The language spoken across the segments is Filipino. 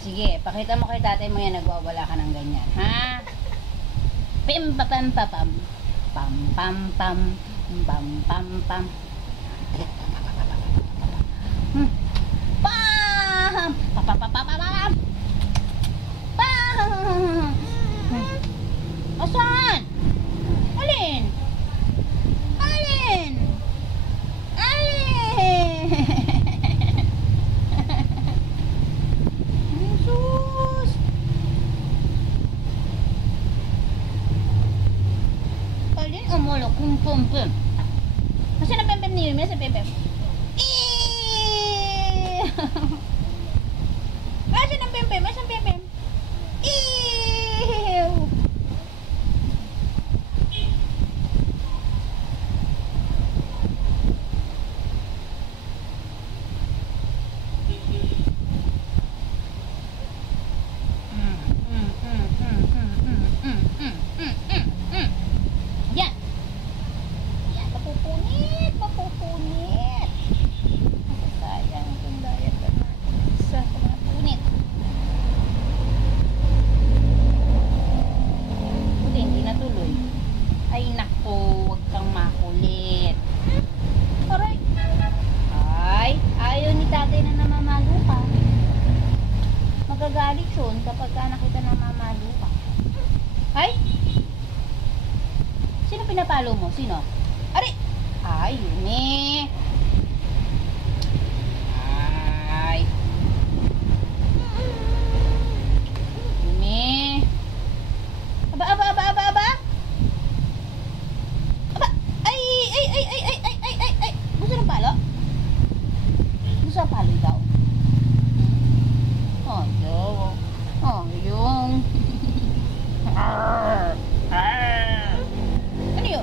Sige, pakita mo kay tatay mo yan, nagwawala ka ng ganyan, ha? Pim pa pam pa pam. Pam pam pam. Pam pam pam. Pam! Pa pa pa pa pa pam! Pam! Asan? Alin? Alin? Alin? Jesus! Alin? Umulok. Pum pum pum. Asan ang pempem ni Yumi? Asan pempem? Asan ang pempem? Asan pempem? Ew! Yan. Yan, mapupunit, mapupunit. Sayang itong diet na sa mapunit. Buti, hindi natuloy. Ay, naku, huwag kang makulit. Aray. Ay, ayaw ni tatay na namamalo ka. Magagalit yun kapag ka nakita na namamalo ka. Ay! Sino pinapalo mo? Sino? Aray! Ay, Yumi! Ay! Yumi! Aba, aba, aba, aba, aba! Aba! Ay! Ay, ay, ay, ay, ay, ay, ay, ay! Gusto ng palo? Gusto ng palo daw? Oh, yo. Oh, yung. Arr! Arr! Ano yun?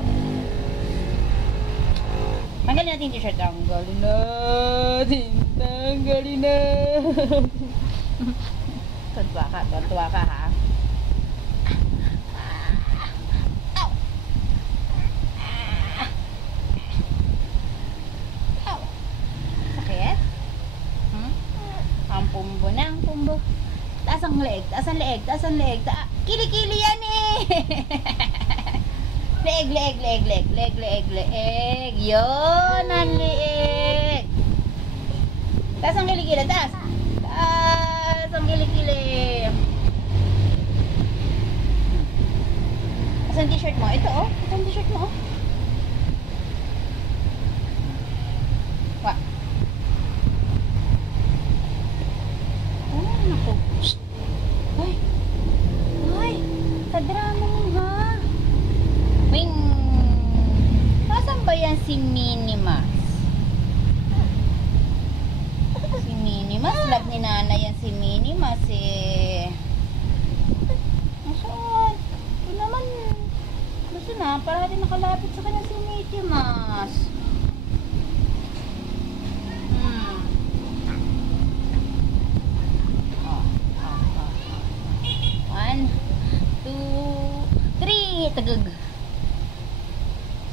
Tanggalin natin yung t-shirt. Tanggalin natin. Tanggalin natin. Tuntua ka ha. Ow! Ow! Sakit? Ang pumbo na, ang pumbo. Taas ang leeg, taas ang leeg, taas ang leeg. Kili-kili yan eh! Leeg, leeg, leeg, leeg, leeg, leeg, leeg. Yun ang leeg. Taas ang kilikili, taas. Taas ang kilikili. Taas ang t-shirt mo. Ito oh, ito ang t-shirt mo oh. Wa. Ay, naku. Ay. Ay. Kadrama mo ha. Wing. Nasaan ba yan si Minimas? Si Minimas. Love ni nanay yan si Minimas eh. Nasaan? Ito naman. Gusto na. Para natin nakalapit sa kanya si Minimas. One, two, three. Tagag.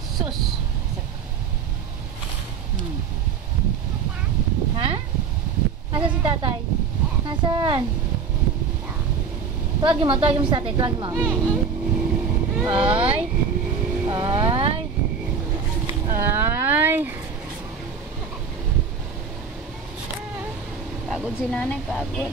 Sus. Ha? Nasaan si tatay? Nasaan? Tuwagin mo si tatay. Tuwagin mo. Ay. Ay. Ay. Pagod si nanay, pagod.